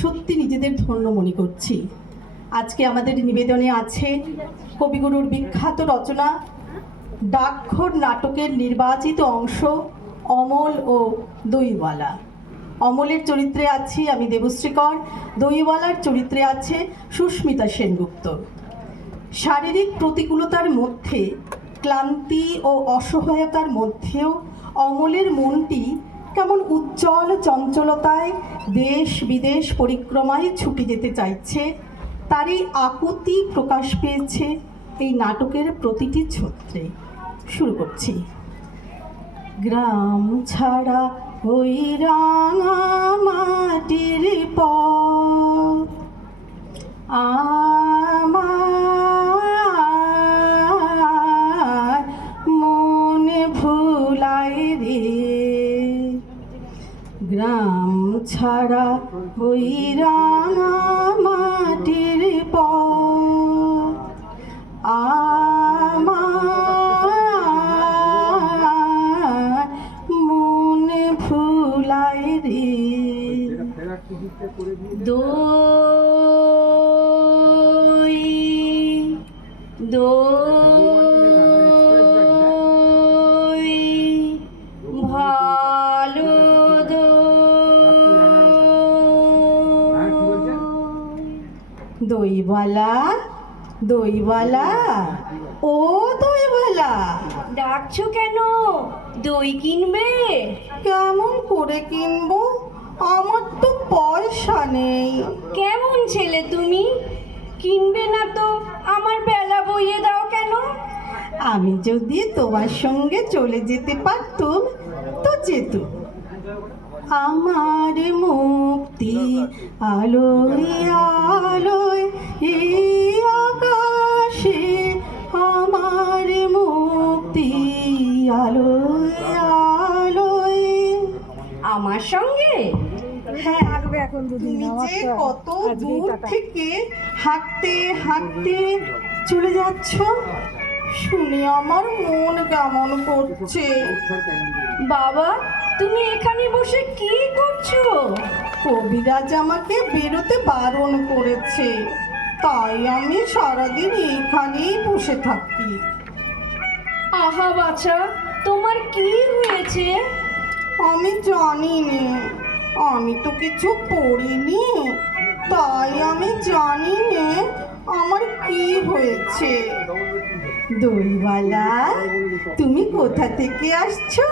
সত্যি নিজেদের ধন্য মনে করছি। আজকে আমাদের নিবেদনে আছে কবিগুরুর বিখ্যাত রচনা ডাকঘর নাটকের নির্বাচিত অংশ অমল ও দইওয়ালা। অমলের চরিত্রে আছি আমি দেবশ্রী কর, দইওয়ালার চরিত্রে আছে সুস্মিতা সেনগুপ্ত। শারীরিক প্রতিকূলতার মধ্যে, ক্লান্তি ও অসহায়তার মধ্যেও অমলের মনটি কেমন উজ্জ্বল চঞ্চলতায় দেশ বিদেশ পরিক্রমায় ছুটে যেতে চাইছে, তারই আকুতি প্রকাশ পেয়েছে এই নাটকের প্রতিটি ছত্রে। শুরু করছি। গ্রাম ছাড়া ওই রাঙা মাটির পথ আমার মনে ভুলাই রে, গ্রাম ছাড়া ওই রাঙা মাটির পথ আমার মনে ভুলাই রে। দই দই ভালো দইওয়ালা, দইওয়ালা, ও দইওয়ালা, ডাকছো কেন? দই কিনবে? কেমন করে কিনবো? আমার তো পয়সা নেই। কেমন ছেলে তুমি? কিনবে না তো আমার বেলা বইয়ে দাও কেন? আমি যদি তোমার সঙ্গে চলে যেতে পারতুম তো যেতুম। আমার মুক্তি আলোয় আলোয় এই আকাশে, আমার মুক্তি আলোয় আলোয়। আমার সঙ্গে? হ্যাঁ, তুমি যে কত দূর থেকে হাঁটতে হাঁটতে চলে যাচ্ছ, শুনে আমার মন কেমন করছে। বাবা, তুমি এখানে বসে কি করছো? কবিরাজ আমাকে বেরোতে বারণ করেছে, তাই আমি সারাদিন এখানেই বসে থাকি। আহা বাছা, তোমার কি হয়েছে? আমি জানি নে, আমি তো কিছু পড়িনি, তাই আমি জানি নে আমার কি হয়েছে। দইওয়ালা, তুমি কোথা থেকে আসছো?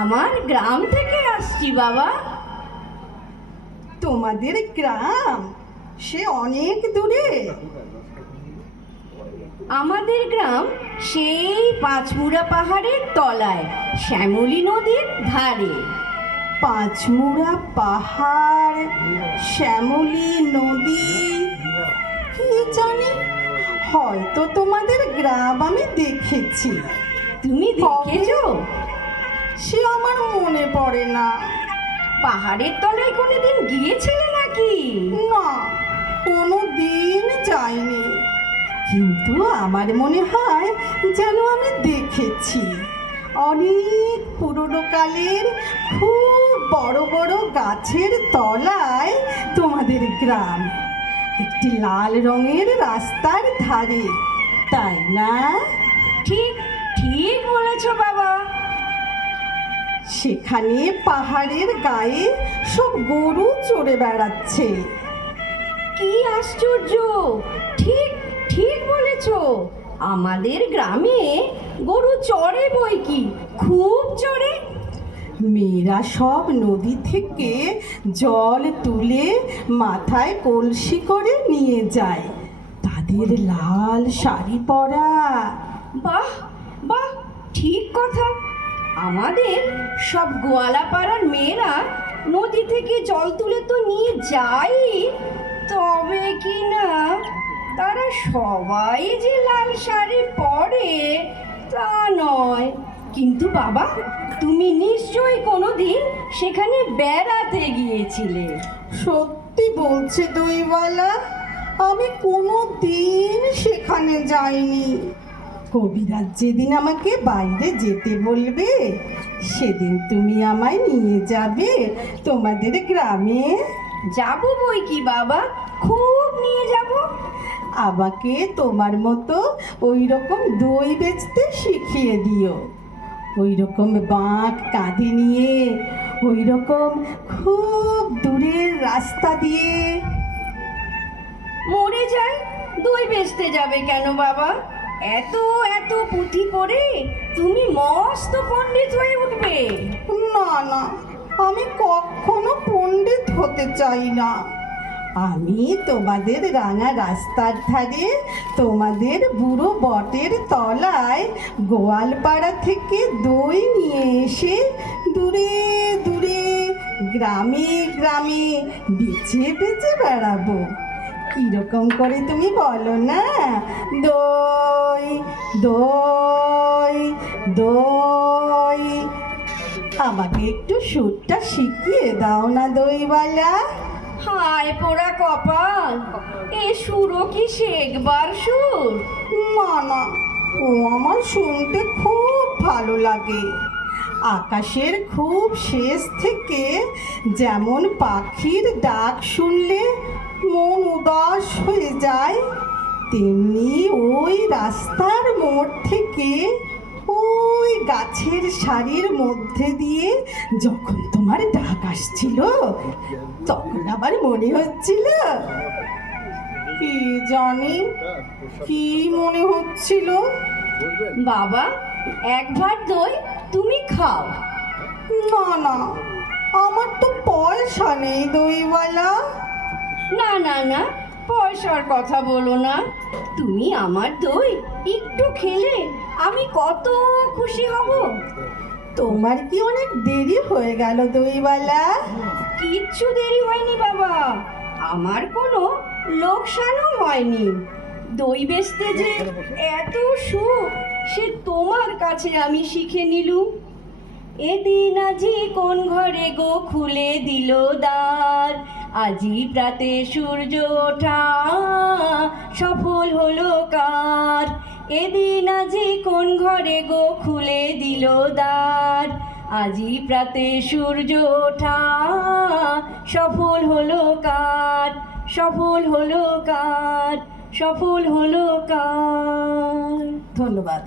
আমার গ্রাম থেকে আসছি বাবা। তোমাদের গ্রাম সে অনেক দূরে? আমাদের গ্রাম সেই পাঁচমুড়া পাহাড়ের তলায়, শ্যামলী নদীর ধারে। পাঁচমুড়া পাহাড়, শ্যামলী নদী, কি জানি, হয়তো তোমাদের গ্রাম আমি দেখেছি। তুমি দেখেছো? সে আমার মনে পড়ে না। পাহাড়ের তলায় কোনোদিন গিয়েছিলে নাকি? না, কোনো দিন যাইনি, কিন্তু আমার মনে হয় যেন আমি দেখেছি। অনেক পুরনো কালের খুব বড় বড় গাছের তলায় তোমাদের গ্রাম, একটি লাল রঙের রাস্তার ধারে, তাই না? ঠিক ঠিক বলেছো বাবা। সেখানে পাহাড়ের গায়ে সব গরু চড়ে বেড়াচ্ছে। কি আশ্চর্য! ঠিক ঠিক বলেছো, আমাদের গ্রামে গরু চড়ে বই কি, খুব চড়ে। মেয়েরা সব নদী থেকে জল তুলে মাথায় কলসি করে নিয়ে যায়, তাদের লাল শাড়ি পরা। বাহ বাহ, ঠিক কথা। আমাদের সব গোয়ালাপাড়ার মেয়েরা নদী থেকে জল তুলে তো নিয়ে যায়, তবে কি না তারা সবাই যে লাল শাড়ি পরে তা নয়। কিন্তু বাবা, তুমি নিশ্চয়ই কোনোদিন সেখানে বেড়াতে গিয়েছিলে। সত্যি বলছে দইওয়ালা, আমি কোনো দিন সেখানে যাইনি। কবিরাজ যেদিন আমাকে বাইরে যেতে বলবে সেদিন তুমি আমায় নিয়ে যাবে তোমাদের গ্রামে। যাবো বই কি বাবা, খুব নিয়ে যাব। আমাকে তোমার মতো ওই রকম দই বেচতে শিখিয়ে দিও। ওই রকম বাঁক কাঁধে নিয়ে, ওই রকম খুব দূরের রাস্তা দিয়ে। মরে যাই, দই বেচতে যাবে কেন বাবা? এত এত পুঁথি পড়ে তুমি মস্ত পণ্ডিত হয়ে উঠবে। না না, আমি কখনো পণ্ডিত হতে চাই না। আমি তোমাদের রাঙা রাস্তার ধারে, তোমাদের বুড়ো বটের তলায় গোয়ালপাড়া থেকে দই নিয়ে এসে দূরে দূরে গ্রামে গ্রামে বেচে বেচে বেড়াবো। কিরকম করে তুমি বলো না? দই দই দই। আমাকে একটু সুরটা শিখিয়ে দাও না দইওয়ালা। হায় পোড়া কপাল, এ সুরও কি শেখবার সুর? না না, ও আমার শুনতে খুব ভালো লাগে। আকাশের খুব শেষ থেকে যেমন পাখির ডাক শুনলে মন উদাস হয়ে যায়, তেমনি ওই রাস্তার মোড় থেকে ওই গাছের সারির মধ্যে দিয়ে যখন তোমার ডাক আসছিল, তখন আবার মনে হচ্ছিল, কি জানি কি মনে হচ্ছিল। বাবা, এক ভাত দই তুমি খাও। না না, আমার তো পয়সা নেই দইওয়ালা। না না না, পয়সার কথা বলো না। তুমি আমার দই একটু খেলে আমি কত খুশি হব। তোমার কি অনেক দেরি হয়ে গেল দইওয়ালা? কিচ্ছু দেরি হয়নি বাবা, আমার কোনো লোকসানও হয়নি। দই বেচতে যে এত সুখ, সে তোমার কাছে আমি শিখে নিলুম। এদিন আজি কোন ঘরে গো খুলে দিল দ্বার, আজি প্রাতে সূর্য ওঠা সফল হলো কার। এদিন আজি কোন ঘরে গো খুলে দিল দ্বার, আজি প্রাতে সূর্য ওঠা সফল হলো কার, সফল হলো কার, সফল হলো কার। ধন্যবাদ।